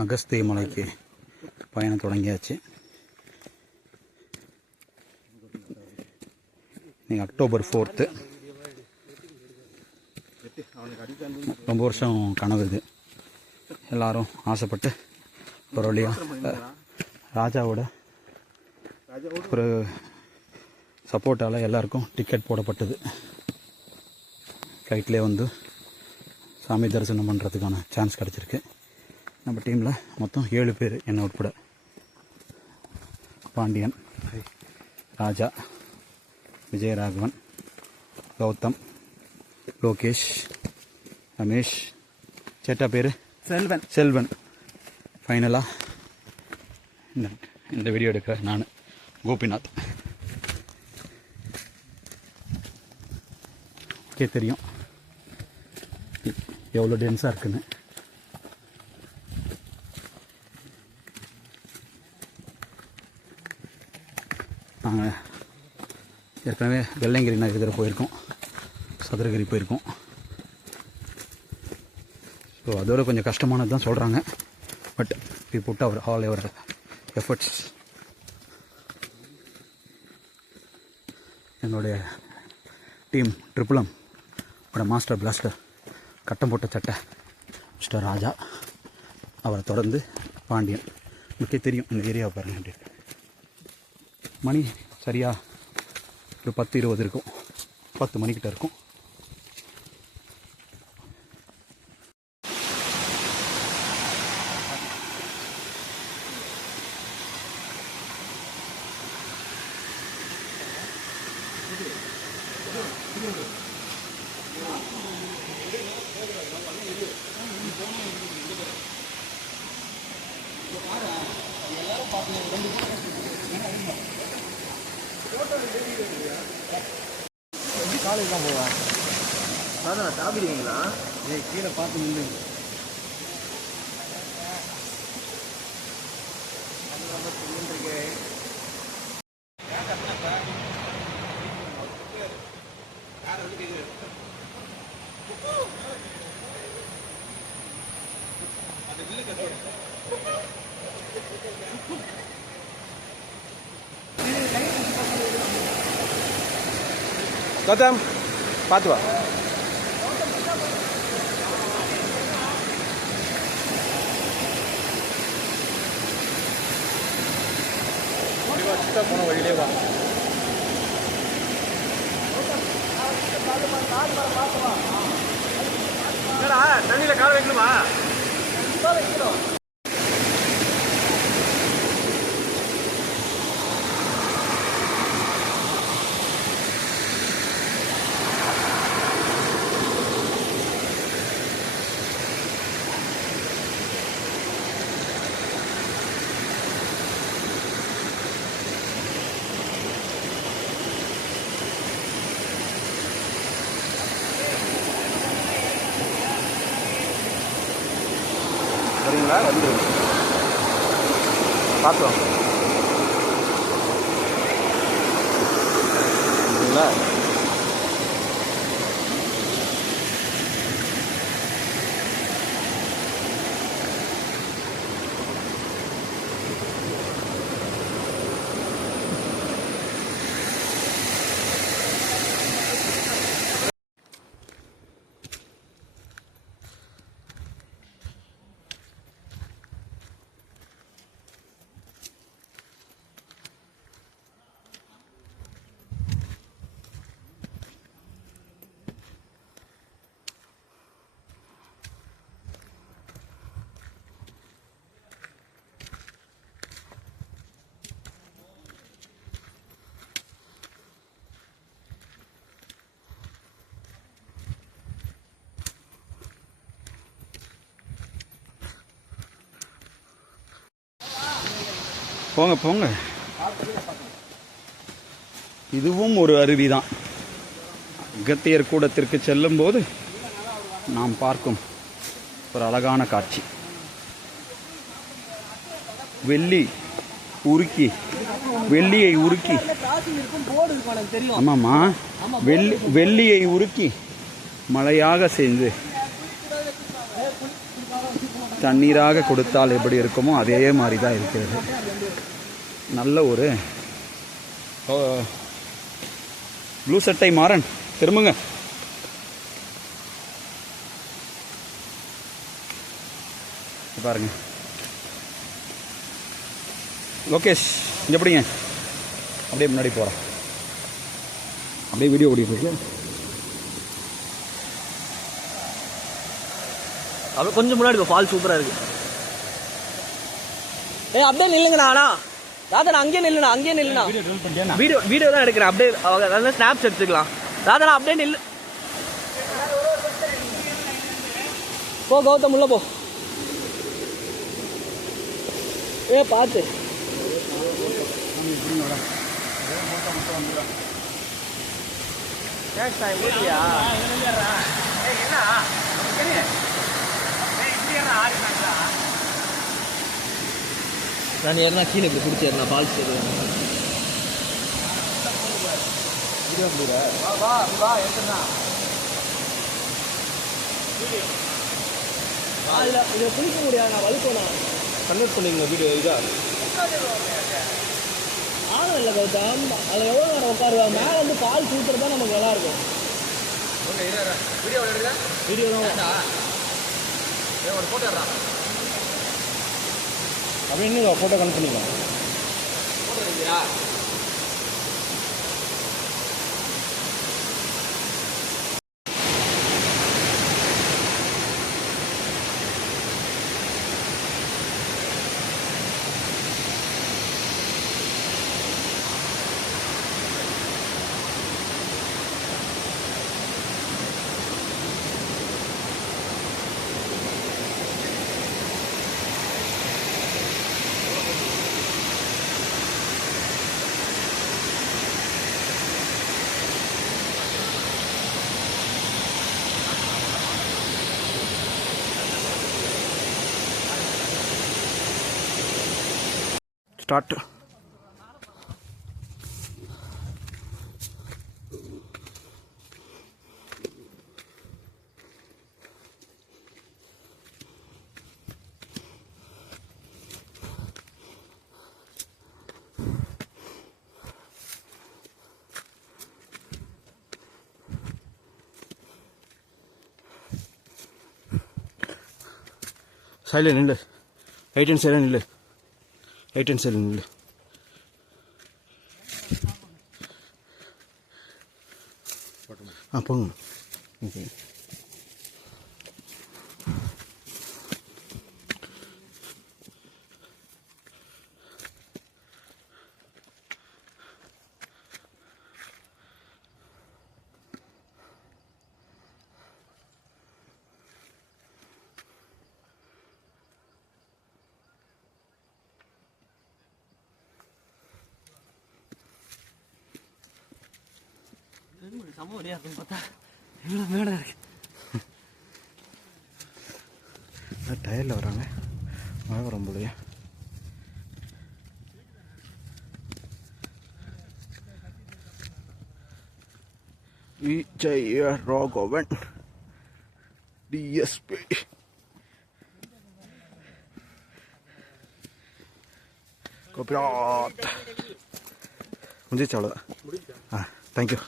அகஸ்திய மலைக்கு பயணம் தொடங்கியாச்சு. நீங்கள் அக்டோபர் 4 ரொம்ப வருஷம் கனவு இது. எல்லாரும் ஆசைப்பட்டு ஒரு வழியாக ராஜாவோட ஒரு சப்போர்ட்டால் எல்லாருக்கும் டிக்கெட் போடப்பட்டது. ஃப்ளைட்லேயே வந்து சாமி தரிசனம் பண்ணுறதுக்கான சான்ஸ் கிடச்சிருக்கு. நம்ம டீமில் மொத்தம் 7 பேர் என்ன உட்பட. பாண்டியன், ராஜா, விஜயராகவன், கௌதம், லோகேஷ், ரமேஷ், சேட்டா பேர் செல்வன். ஃபைனலாக இந்த வீடியோ எடுக்கிற நான் கோபிநாத். ஓகே, தெரியும் எவ்வளோ டென்ஸாக இருக்குன்னு. நாங்கள் ஏற்கனவே வெள்ளையங்கிரி நகர் போயிருக்கோம், சதுரகிரி போயிருக்கோம். ஸோ அதோட கொஞ்சம் கஷ்டமானது தான் சொல்கிறாங்க. But we put our all our efforts. என்னுடைய team triple M master blaster கட்டம் போட்ட சட்டை மிஸ்டர் ராஜா, அவரை தொடர்ந்து பாண்டியன். முக்கிய தெரியும் இந்த ஏரியாவை பாருங்க. அப்படி மணி சரியாக ஒரு 10-20 இருக்கும், 10 மணிக்கிட்ட இருக்கும். காலேஜ் தான் போவேன். அதான் சாப்பிடுவீங்களா? கீழே பார்த்து நின்று கௌதம் பார்த்து வா. போன வழியிலே வா. தண்ணியில கால் வைக்கணுமா? சரிங்களா? வந்து பார்க்கலாம் சரிங்களா? போங்க போங்க. இதுவும் ஒரு அருவி தான். அகத்தியர் கூடத்திற்கு செல்லும் போது நாம் பார்க்கும் ஒரு அழகான காட்சி. வெள்ளியை உருக்கி, ஆமாம்மா, வெள்ளியை உருக்கி மழையாக செய்து தண்ணீராக கொடுத்தால் எப்படி இருக்குமோ அதே மாதிரி தான் இருக்கிறது. நல்ல ஒரு ப்ளூ சட்டை மாறன் திரும்புங்க. பாருங்க லோகேஷ் இங்கே எப்படிங்க அப்படியே முன்னாடி போகிறோம், அப்படியே வீடியோ ஓடிட்டு இருக்கு. அப்படியே கொஞ்சம் முன்னாடி ஃபால் சூப்பராக இருக்கு. அப்படியே நில்லுங்கண்ணா. ராதனா அங்கேயே நில்லுண்ணா. வீடியோ தான் எடுக்கிறேன். அப்படியே நல்லா ஸ்னாப்ஸ் எடுத்துக்கலாம். ராதனா அப்படியே நில்லு. போ கௌதம் உள்ள போ. பார்த்து நான் ஏறினா கீழே இப்படி பிடிச்சி ஏறினா ஃபால்ஸ் இதில் குளிக்க முடியாது. நான் வலுக்கோண்ணா கன்வெர்ட் பண்ணிங்க வீடியோ இதாக ஆளும் இல்லை கௌதம். அதில் எவ்வளோ நேரம் உட்காருவாங்க. மேலே வந்து பால் ஊற்றுறது தான் நமக்கு நல்லா இருக்கும். வீடியோ தான் அப்படின்னு ஃபோட்டோ கனெக்ட் பண்ணிக்கலாம். ஸ்டார்ட். சைடில் நில்லு. ரைட் ஹேண்ட் சைடில் நில்லு. ரைட் ஹேண்ட் சைடில் நில்லு. போங்க. ஓகே சம வழியாக இருக்குன்னு பார்த்தா எவ்வளோ மேடம் இருக்கு. டயரில் வராங்க. மழை வரும் போலையா. விஜய ராகவன் டிஎஸ்பி. கோபிநாத் முடிஞ்சிச்சு அவ்வளோதான். தேங்க்யூ.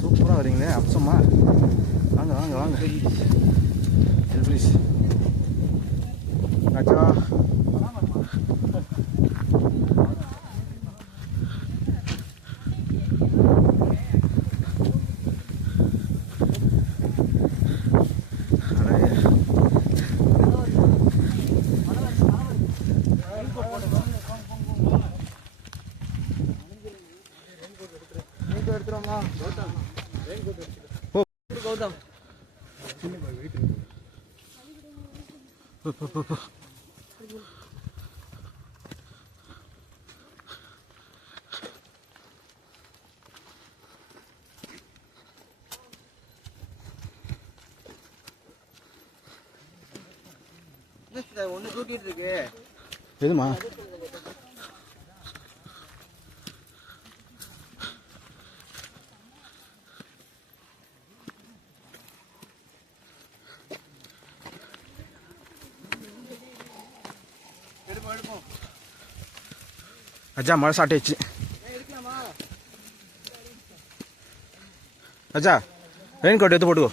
சூப்பராக வரீங்களே அம்சமா. வாங்க வாங்க வாங்க ப்ளீஸ். ராஜா கௌதம் ஒன்று தூக்கிட்டு இருக்கு. எதுமா அஜா மழை சாட்டிச்சு. அஜா ரெயின் கோட் எடுத்து போட்டுக்கோ.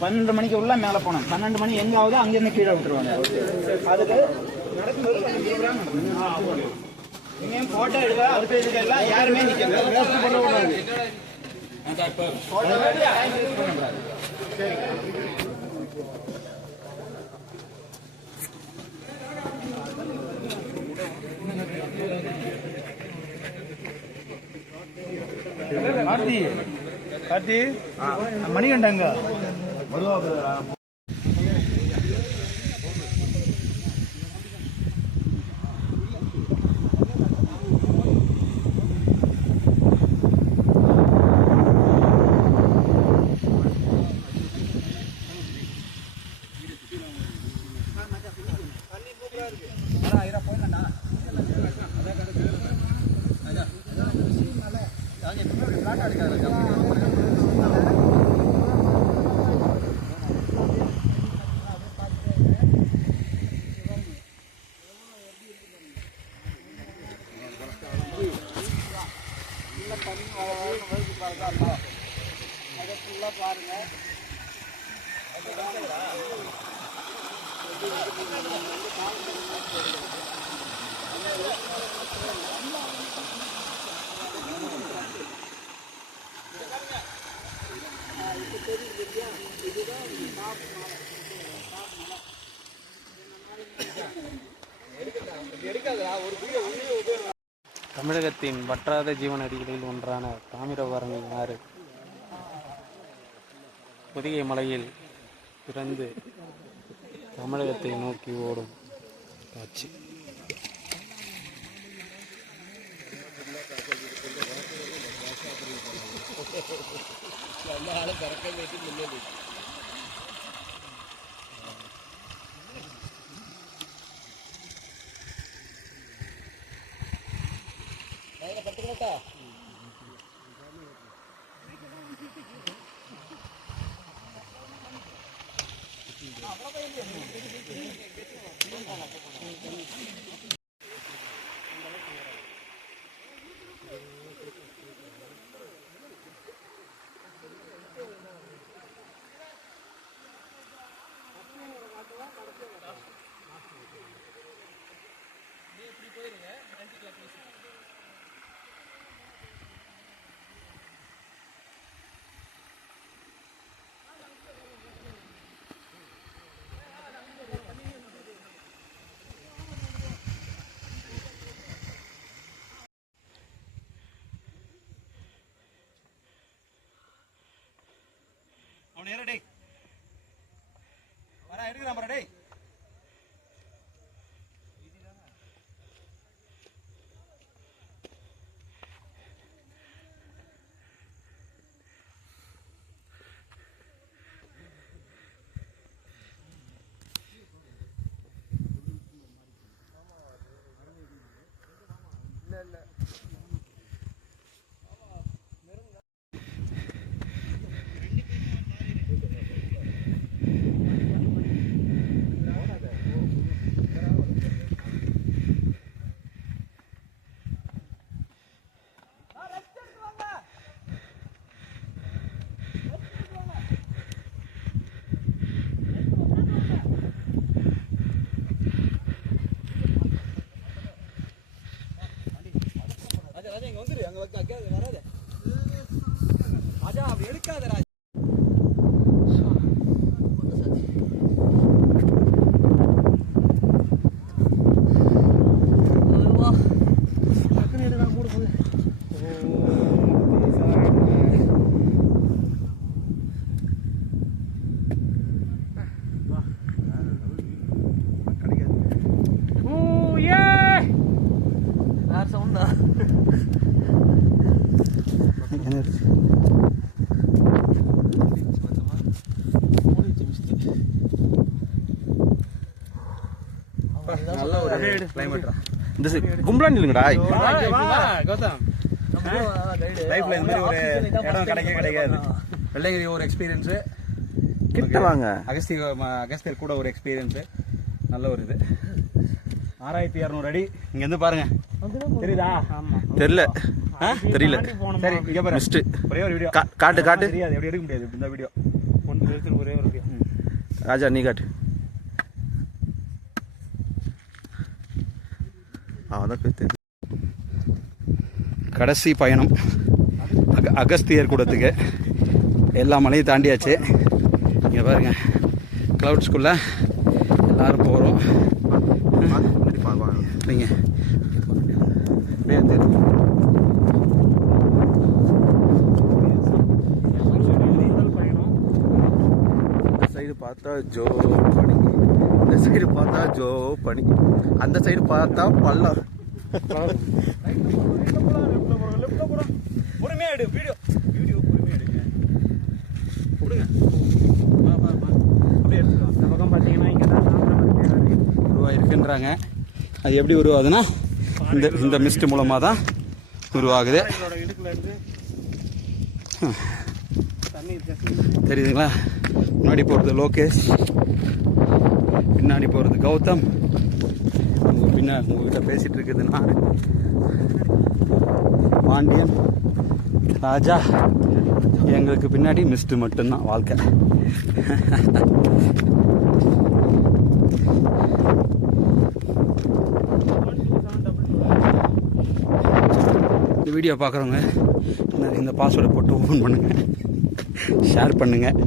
பன்னெண்டு மணிக்கு உள்ள மேலே போனோம். 12 மணி எங்க ஆகுதோ அங்கேருந்து கீழே விட்டுருவாங்க. அதுக்கு நடக்கும்போது எங்கேயும் போட்டோ எடுக்க அதுக்கு இதுக்கு எல்லாம் யாருமே நிற்க கார்த்தி கார்த்தி மணிகண்டாங்க தமிழகத்தின் வற்றாத ஜீவநதிகளில் ஒன்றான தாமிரபரணி ஆறு பொதிகை மலையில் பிறந்து தமிழகத்தை நோக்கி ஓடும் காட்சி. நல்ல ஒரு கிளைமேட்ரா. இந்த கும்பலா நில்லுங்கடா. கௌதம் லைஃப்ல இந்த மாதிரி ஒரு இடம் கிடைக்காது. வெள்ளையங்கிரி ஒரு எக்ஸ்பீரியன்ஸு, கிட்ட வாங்க. அகஸ்தியர் கூட ஒரு எக்ஸ்பீரியன்ஸு. நல்ல ஒரு இது. 6200 அடி இங்க இருந்து பாருங்க. தெரியுதா? தெரியல. தெரியல. சரி இங்க பாரு. மிஸ்ட். ஒரே ஒரு வீடியோ காட்டு காட்டு. தெரியாது, எப்படி எடுக்க முடியாது இந்த வீடியோ. ஒரே ஒரு வீடியோ. ராஜா நீ காட்டு. அவதான் பேர். கடைசி பயணம் அகஸ்தியர் கூடத்துக்கு. எல்லா மலையும் தாண்டியாச்சு. இங்கே பாருங்க, க்ளவுட்ஸ்குள்ளே எல்லாரும் போகிறோம். நீங்கள் சைடு பார்த்தா ஜோ பனி, இந்த சைடு பார்த்தா ஜோ பனி, அந்த சைடு பார்த்தா பள்ளம். பொறுமையா எடு வீடியோ பொறுமையா எடுங்க. கொடுங்க அப்படியே எடுத்துக்கலாம். இந்த பக்கம் பார்த்தீங்கன்னா இங்கே தான் உருவாயிருக்குன்றாங்க. அது எப்படி உருவாகுதுன்னா இந்த மிஸ்ட் மூலமாக தான் உருவாகுது. தெரியுதுங்களா? முன்னாடி போகிறது லோகேஷ், பின்னாடி போகிறது கௌதம், உங்ககிட்ட பேசிட்டு இருக்குது நான், பாண்டியன், ராஜா. எங்களுக்கு பின்னாடி மிஸ்ட் மட்டும்தான் வாழ்க்கை. இந்த வீடியோ பார்க்குறவங்க இந்த பாஸ்வேர்டை போட்டு ஓப்பன் பண்ணுங்கள், ஷேர் பண்ணுங்கள்,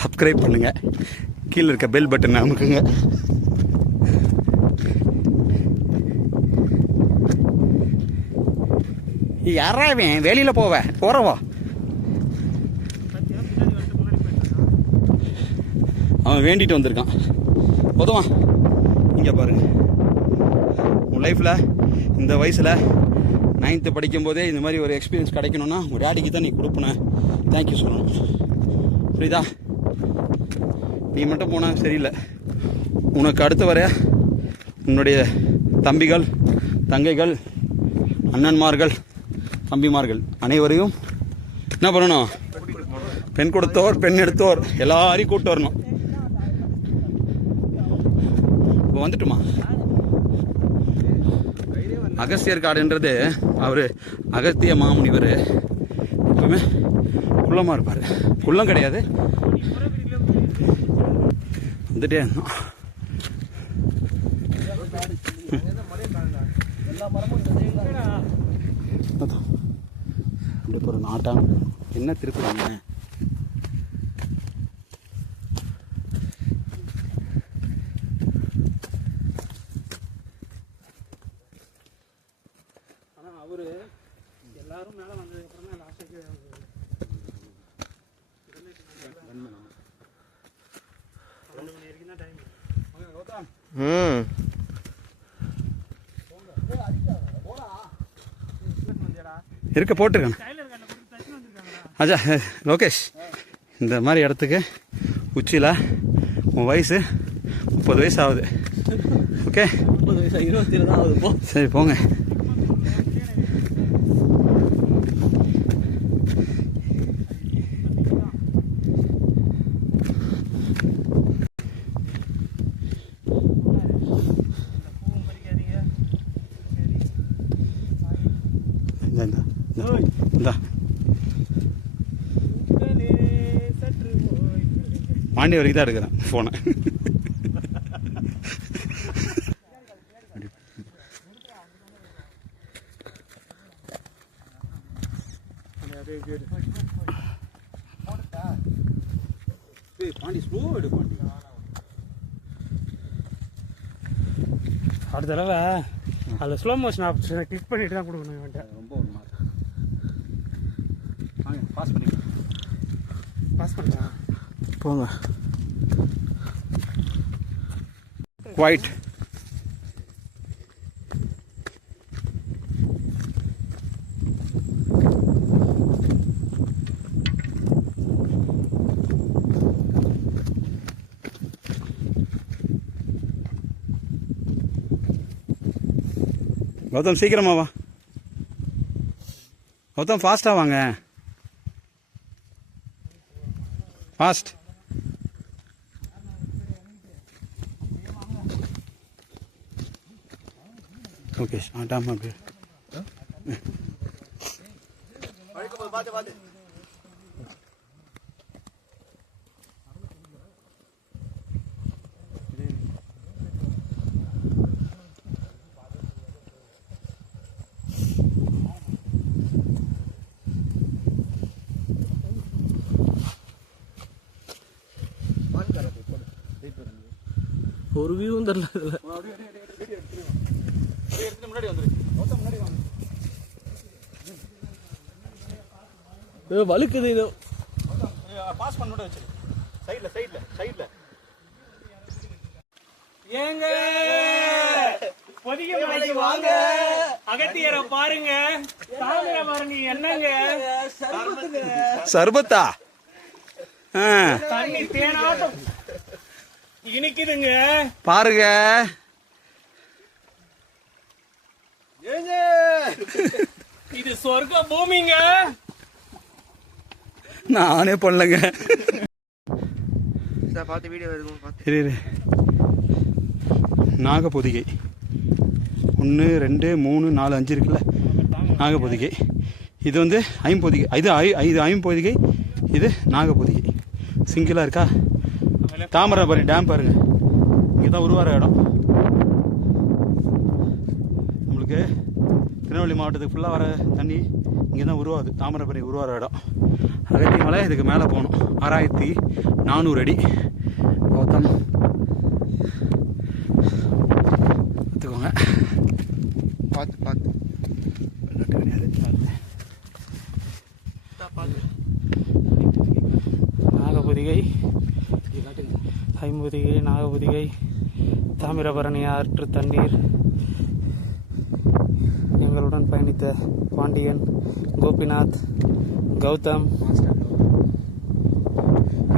சப்ஸ்கிரைப் பண்ணுங்கள், கீழே இருக்க பெல் பட்டன் அமுக்குங்க. யாராவேன் வெளியில் போகிறவா அவன் வேண்டிட்டு வந்திருக்கான். போதுமா? இங்கே பாருங்க, உன் லைஃப்பில் இந்த வயசில் 9th படிக்கும்போதே இந்த மாதிரி ஒரு எக்ஸ்பீரியன்ஸ் கிடைக்கணும்னா உங்கள் டேடிக்கு தான் நீ கொடுப்பன தேங்க்யூ சொல்லணும். புரியுதா? நீ மட்டும் போனால் சரியில்லை. உனக்கு அடுத்து வர உன்னுடைய தம்பிகள், தங்கைகள், அண்ணன்மார்கள், தம்பிமார்கள் அனைவரையும் என்ன பண்ணணும்? பெண் கொடுத்தோர், பெண் எடுத்தோர் எல்லாரையும் கூப்பிட்டு வரணும். இப்போ வந்துட்டுமா? அகஸ்தியர் காடுன்றது அவர் அகஸ்திய மாமுனிவர் எப்பவுமே குள்ளமாக இருப்பார். குள்ளம் கிடையாது, வந்துட்டே இருந்தோம். ஒரு நாட்டான் என்ன திருப்பி அவரு எல்லாரும் மேல வந்ததுக்கு அப்புறம் தான் லாஸ்ட்டுக்கு இருக்க போட்டிருக்கேன். அஜா லோகேஷ், இந்த மாதிரி இடத்துக்கு உச்சியில் உன் வயசு 30 வயசு ஆகுது. ஓகே 30 வயசு 27 தான் ஆகுது. போ சரி போங்க. இந்தா பாண்டி வரைக்கும் தான் எடுக்கிறேன் ஃபோனை. பாண்டி ஸ்லோ எடு பாண்டி. அடுத்த தடவை அதில் ஸ்லோ மோஷன் ஆப்ஷனை கிளிக் பண்ணிட்டு தான் கொடுக்கணும். இவன்ட்ட ரொம்ப ஒரு மாதிரி பாஸ் பண்ணிக்கலாம். பாஸ் பண்ணுறேன் போங்க. ஒயிட் கௌதம் சீக்கிரமா வா. கௌதம் ஃபாஸ்ட்டாக வாங்க. ஃபாஸ்ட். ஓகே ஆட்டாமல் அப்படியே ஒரு வியூவும் தெரியல இதில். முன்னாடி வந்துரு. முன்னாடி வாங்க. வழுக்குது இது. பாஸ் பண்ண மட்டும் வச்சு சைடில் ஏங்க பொதிகை மலைக்கு வாங்க, அகத்தியரை பாருங்க, தாமிர பாருங்க. என்னங்க சர்பத்தா? தண்ணி தேனாட்டம் இனிக்குதுங்க பாருங்க. இது சொர்க்க பூமிங்க. நானே பண்ணலங்க. பார்த்து வீடியோ இரு. நாகப்பொதிகை 1 2 3 4 5 இருக்குல்ல, நாகப்பொதிகை. இது வந்து ஐம்பொதிகை. இது ஐம்பொதிகை, இது நாகப்பொதிகை. சிங்கிளாக இருக்கா? தாமிரபரணி டேம் பாருங்க. இங்கே தான் உருவார இடம். நம்மளுக்கு திருநெல்வேலி மாவட்டத்துக்கு ஃபுல்லாக வர தண்ணி இங்கே தான் உருவாகுது. தாமிரபரணி உருவார இடம். அகத்தி மலை இதுக்கு மேலே போகணும். 6400 அடி. கௌதம் பார்த்துக்கோங்க. பார்த்து நாகபொதிகை, ஐம்பொதிகை, நாகபொதிகை, தாமிரபரணி ஆற்று தண்ணீர். எங்களுடன் பயணித்த பாண்டியன், கோபிநாத், கௌதம்.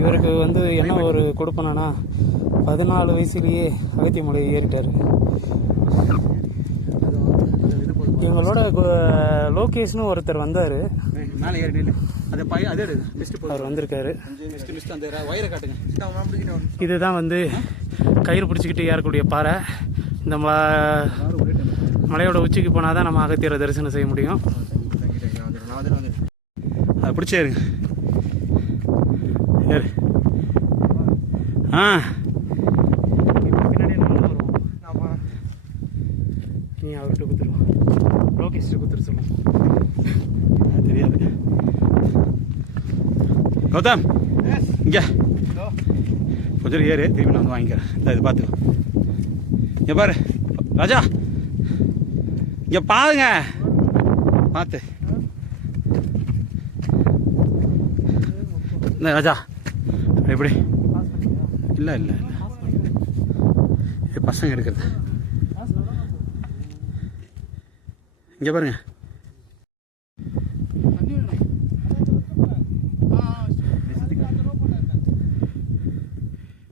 இவருக்கு வந்து என்ன ஒரு கொடுப்பனா, 14 வயசுலேயே அகத்திய மலை ஏறிட்டார். எங்களோட லோகேஷ்னு ஒருத்தர் வந்தார். மேலே ஏறி நில்லு. அவர் வந்திருக்காரு. அந்த வயரை காட்டுங்க. இதுதான் வந்து கயிறு பிடிச்சிக்கிட்டு ஏறக்கூடிய பாறை. இந்த மலையோட உச்சிக்கு போனால் தான் நம்ம அகத்தியரை தரிசனம் செய்ய முடியும். அதை பிடிச்சே இருங்க. ஏறு. பின்னாடி வருவோம். நீ அவர்கிட்ட கொடுத்துருவோம், லோகேஷ்ட கொடுத்துரு சொல்லுவோம். தெரியாது. கௌதம் இங்கே கொஞ்சம் ஏறு, திரும்பி நான் வந்து வாங்கிக்கிறேன். இந்த இது பார்த்துக்கோ. இங்கே பாரு ராஜா, இங்கே பாருங்க, பார்த்து. இந்த ராஜா எப்படி? இல்லை இது பசங்க எடுக்கிறது. இங்கே பாருங்க.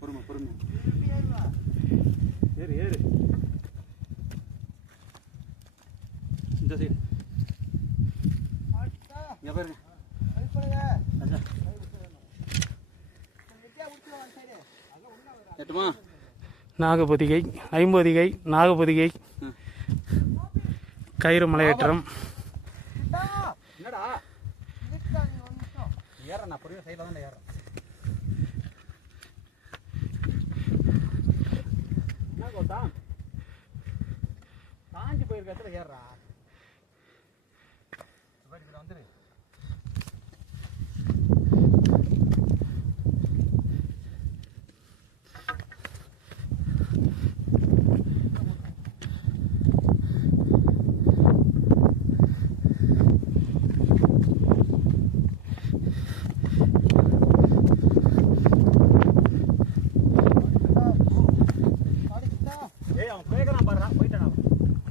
பொறுமை பொறுமை. ஏறு ஏறு. இந்த சைடு இங்கே பாருங்க. எட்டுமா நாகபொதிகை, ஐம்பொதிகை, நாகபொதிகை, கயிறு மலையேற்றம். என்னடா ஏற நான் பொறுமையாக சைடில் தான் ஏறேன். என்ன கோட்டா காஞ்சி போயிருக்க இடத்துல ஏறா. வந்துரு.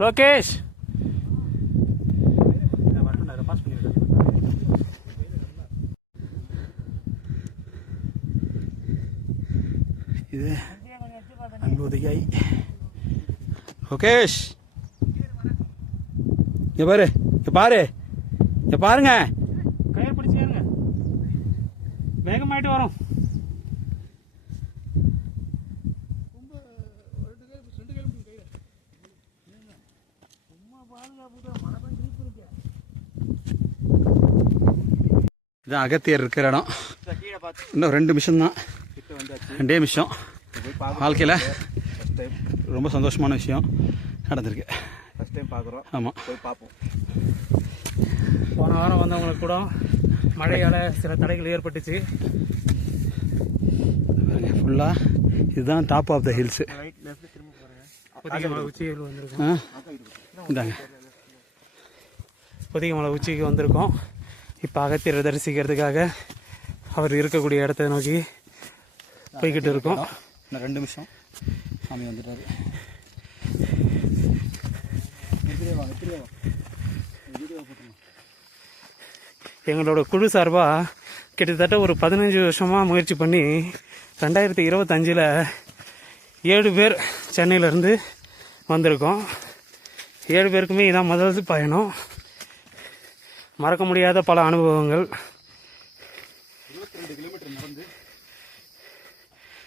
லோகேஷ் இது ஐம்பொதிகை. லோகேஷ் இங்கே பாரு, இங்கே பாரு, இங்கே பாருங்க. கயிறு பிடிச்சிருங்க, வேகமாயிட்டு வரும். இதுதான் அகத்தியர் இருக்கிற இடம். இன்னும் 2 நிமிஷம் தான், 2 நிமிஷம். வாழ்க்கையில் ரொம்ப சந்தோஷமான விஷயம் நடந்திருக்கு. ஃபஸ்ட் டைம் பார்க்குறோம். ஆமாம், போய் பார்ப்போம். போன வாரம் வந்தவங்களுக்கு கூட மழையால் சில தடைகள் ஏற்பட்டுச்சு. ஃபுல்லாக இதுதான் top of the hills. Pothigai மலை உச்சியில் வந்திருக்கோம். இந்தாங்க பொதிகை மலை உச்சிக்கு வந்திருக்கோம். இப்போ அகத்தியரை தரிசிக்கிறதுக்காக அவர் இருக்கக்கூடிய இடத்த நோக்கி போய்கிட்டு இருக்கோம். இன்னும் 2 நிமிஷம் சாமி வந்துட்டாரு. எங்களோட குழு சார்பாக கிட்டத்தட்ட ஒரு 15 வருஷமாக முயற்சி பண்ணி 2025 7 பேர் சென்னையிலேருந்து வந்திருக்கோம். 7 பேருக்குமே இதான் முதல் பயணம். மறக்க முடியாத பல அனுபவங்கள். 22 கிலோமீட்டர் நடந்து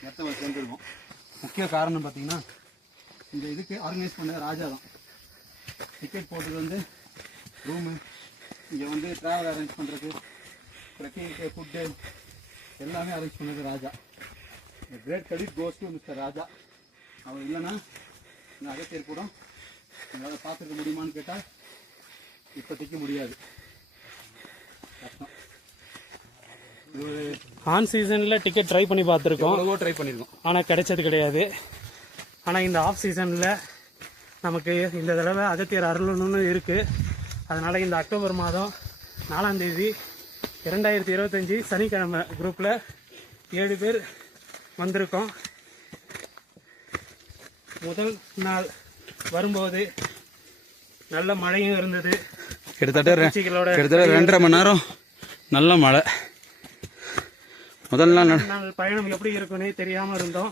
மொத்தம் சேர்ந்துருக்கோம். முக்கிய காரணம் பார்த்தீங்கன்னா இந்த இதுக்கு ஆர்கனைஸ் பண்ண ராஜா தான். டிக்கெட் போட்டது வந்து ரூமு, இங்கே வந்து ட்ராவல் அரேஞ்ச் பண்ணுறது, ட்ரெக்கிங்க்கு ஃபுட்டு எல்லாமே அரேஞ்ச் பண்ணது Raja. Great credit goes to mister Raja. அவர் இல்லைன்னா இந்த அகத்தியர் கூட எங்களால் பார்த்துருக்க முடியுமான்னு கேட்டால் இப்போதைக்கு முடியாது. ஆன் சீசனில் டிக்கெட் ட்ரை பண்ணி பார்த்துருக்கோம், ட்ரை பண்ணியிருக்கோம், ஆனால் கிடைச்சது கிடையாது. ஆனால் இந்த ஆஃப் சீசனில் நமக்கு இந்த தடவை அகத்தியர் அருளணும்னு இருக்குது. அதனால் இந்த அக்டோபர் மாதம் 4ஆம் தேதி 2025 சனிக்கிழமை குரூப்பில் 7 பேர் வந்திருக்கோம். முதல் நாள் வரும்போது நல்ல மழையும் இருந்தது. கிட்டத்தட்ட 2.5 மணி நேரம் நல்ல மழை. முதல் நாள் பயணம் எப்படி இருக்குன்னே தெரியாமல் இருந்தோம்.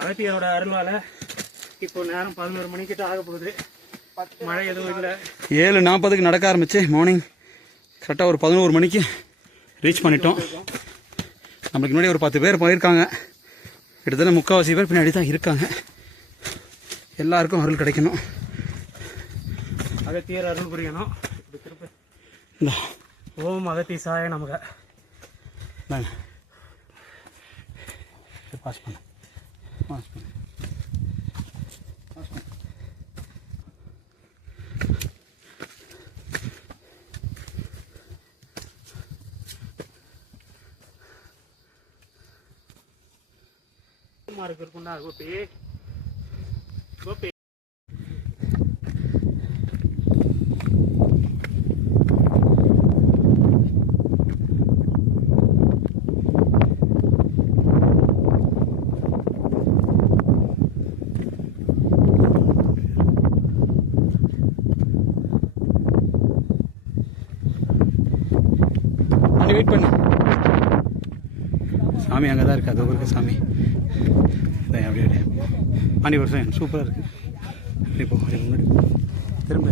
அகத்தியரோட அருளால இப்போ நேரம் 11 மணிக்கிட்ட ஆக போகுது. மழை எதுவும் இல்லை. 7:40க்கு நடக்க ஆரம்பிச்சு மார்னிங் கரெக்டாக ஒரு 11 மணிக்கு ரீச் பண்ணிட்டோம். நம்மளுக்கு முன்னாடி ஒரு 10 பேர் போயிருக்காங்க. கிட்டத்தட்ட 3/4 பேர் பின்னாடி தான் இருக்காங்க. எல்லாருக்கும் அருள் கிடைக்கணும். அகத்தியர் அருள் புரியணும். ஓம் அகத்தீசாய நமக. பாஸ் பண்ணு, பாஸ் பண்ணு. இருக்குண்டா கோபி கோபி. சாமி அங்கே தான் இருக்குது, அது ஒரு சாமி. அப்படி அப்படியே பாண்டி வருஷம் சூப்பராக இருக்குது. அப்படி போ, அப்படி முன்னாடி போ. திரும்ப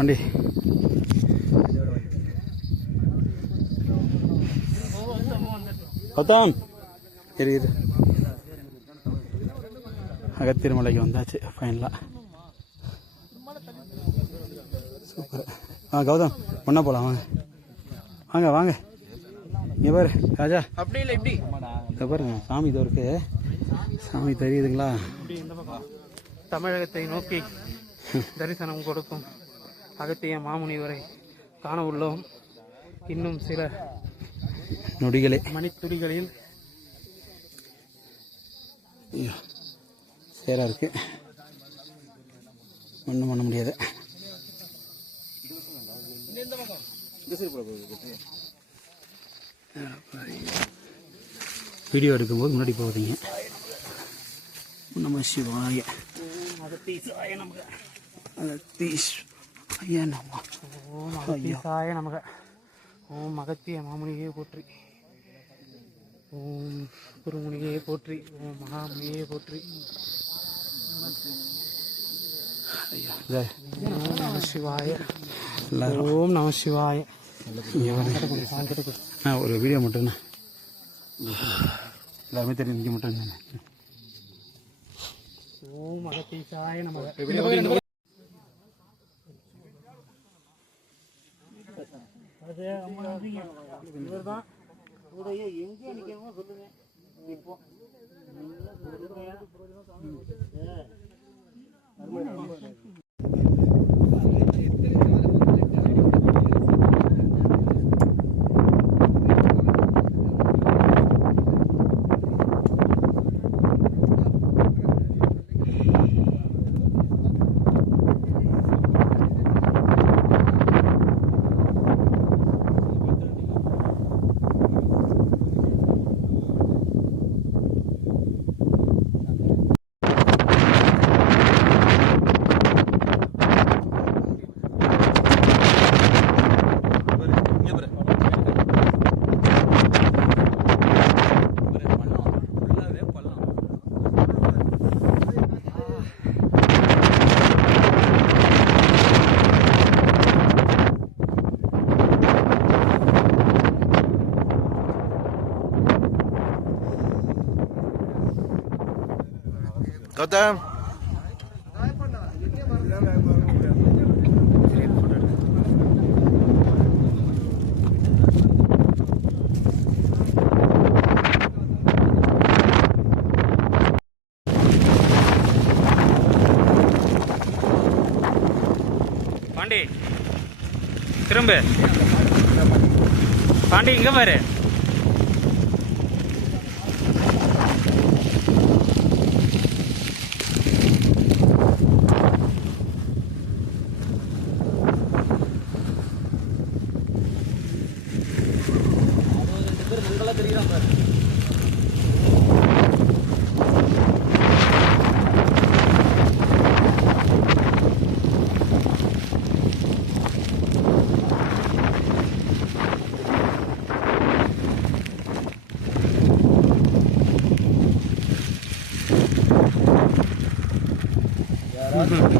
வண்டி கௌதம் தெரியுது. அகத்தியர் மலைக்கு வந்தாச்சு ஃபைனலாக. சூப்பர். கௌதம் ஒன்றா போகலாம், வாங்க வாங்க வாங்க. இங்கே பாரு ராஜா, அப்படி இல்லை இப்படி இதை பாருங்க சாமி இதோ இருக்கு, சாமி தெரியுதுங்களா? இந்த பக்கம் தமிழகத்தை நோக்கி தரிசனம் கொடுக்கும் அகத்திய மாமுனிவரை காண உள்ளோம். இன்னும் சில நொடிகளே, மணித்துளிகளில் சேராக இருக்கு, ஒன்றும் பண்ண முடியாது. வீடியோ எடுக்கும்போது முன்னாடி போகாதீங்க. நம சிவாய. ஓம் அகத்தீசாய நமக. ஓம் அகத்திய மாமுனியே போற்றி. ஓம் குருமுனியே போற்றி. ஓம் மகாமுனியே போற்றி. ஓம் நம சிவாய. ஓம் நம சிவாய. ஒரு வீடியோ மட்டும்ண்ணா, எல்லாருமே தெரியும், இங்கே மட்டும். ஓம் அகத்தீசாய நமக. இவர்தான் எங்கே நிற்கணுமோ சொல்லுங்க. இப்போ கௌதம் பாண்டி திரும்ப. பாண்டி இங்க பாரு.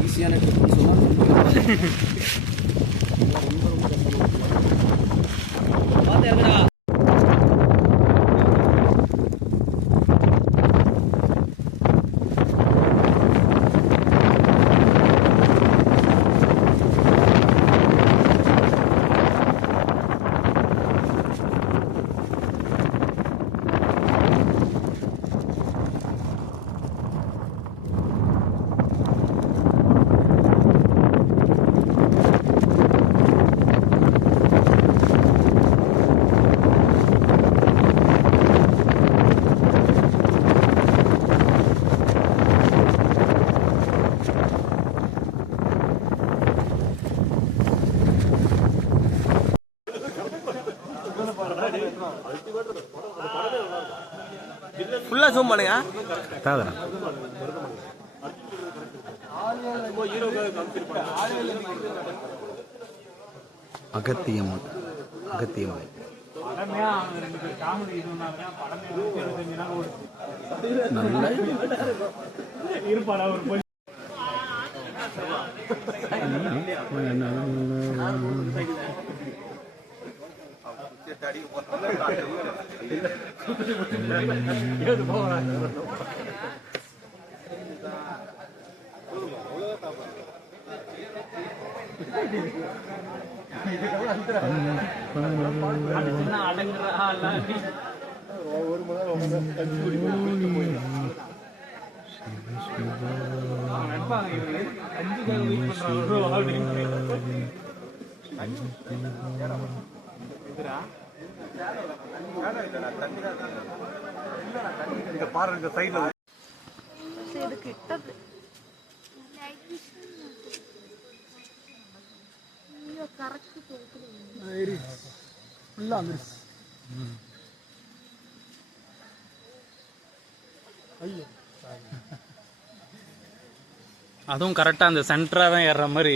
ஈஸியான டிப்னு சொன்னால் இன்னும் ஜூம் பண்ணுங்க. தாதரா அகத்தியம்மன் அகத்தியம்மன் நல்ல அதுவும் கரெக்டா அந்த சென்டரா தான் ஏறுற மாதிரி.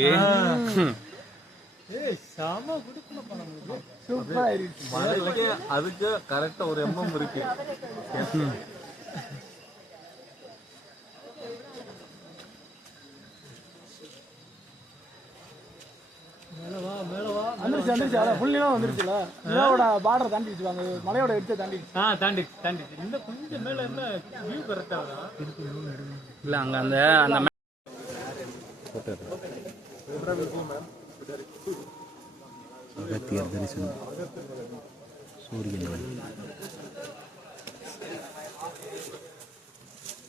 அதுக்கு கரெக்டா ஒரு எம்எம் இருக்கு. பார்டர் தாண்டிடுச்சு, வாங்க மலையோட எடுத்து தாண்டிடுச்சு. தாண்டிச்சு. இந்த கொஞ்சம் மேல இருந்தா வியூ கரெக்டா இல்ல அங்க அந்த அந்த அகத்தியர் தரிசனம் சூரியன் வழி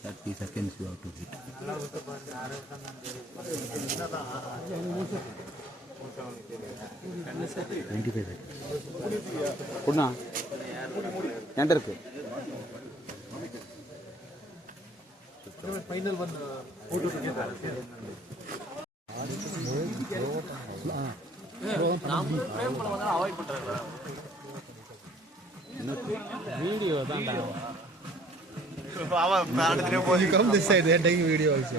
30 seconds you have to hit. பொண்ணா என்கிட்ட இருக்கு. வீடியோ தான் You come this side, they are taking video also.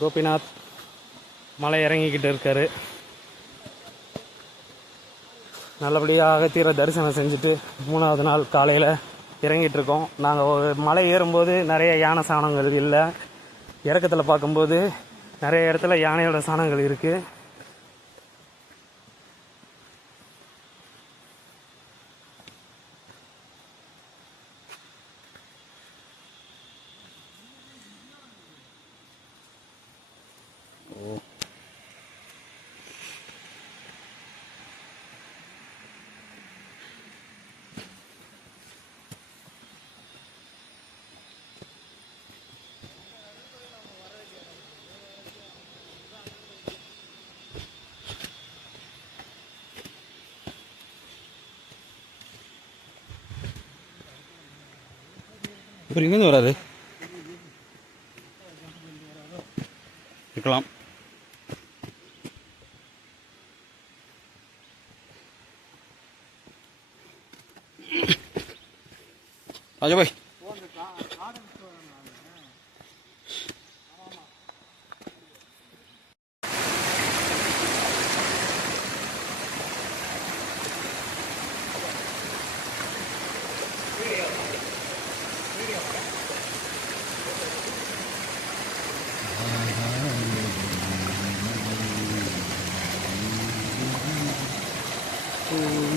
Gopinath மலை இறங்கிக்கிட்டு இருக்காரு. நல்லபடியாக அகத்தியரை தரிசனம் செஞ்சுட்டு 3வது நாள் காலையில் இறங்கிட்டு இருக்கோம். நாங்கள் மலை ஏறும்போது நிறைய யானை சாணங்கள் இல்லை, இறக்கத்தில் பார்க்கும்போது நிறைய இடத்துல யானையோட சாணங்கள் இருக்குது. இப்போ இங்கேருந்து வராது இருக்கலாம். ராஜா பாய் Oh.